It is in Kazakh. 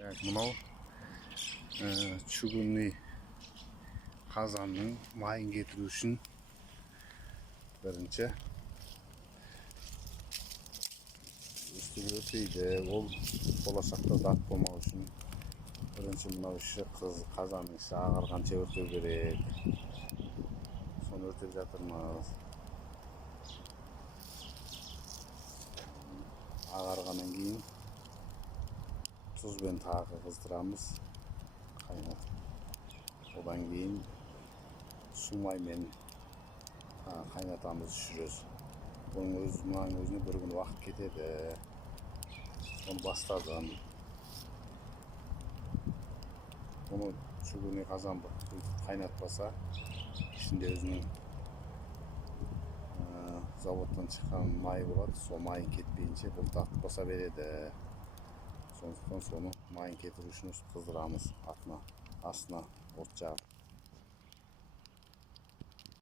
Мынау чугунный қазанның майын кетіру үшін бірінші үстіге өтейді. Ол болашақта дат болмау үшін бірінші мынау іші қазанның іші ағарғанша өртеу керек. Соны өртеп жатырмыз. Ағарғаннан кейін тұзбен тағы қыздырамыз, қайнатып. Одан кейін сумаймен қайнатамыз 3 жүз. Мұның өзіне бір күн уақыт кетеді. Оны бастадым. Оны чугунный қазан қайнатпаса, ішінде өзінің заводтан шыққан май болады. Сол май кетпейінше бұл дат боса береді. Сондықтан соны майын кетіру үшін қыздырамыз астына от жағып.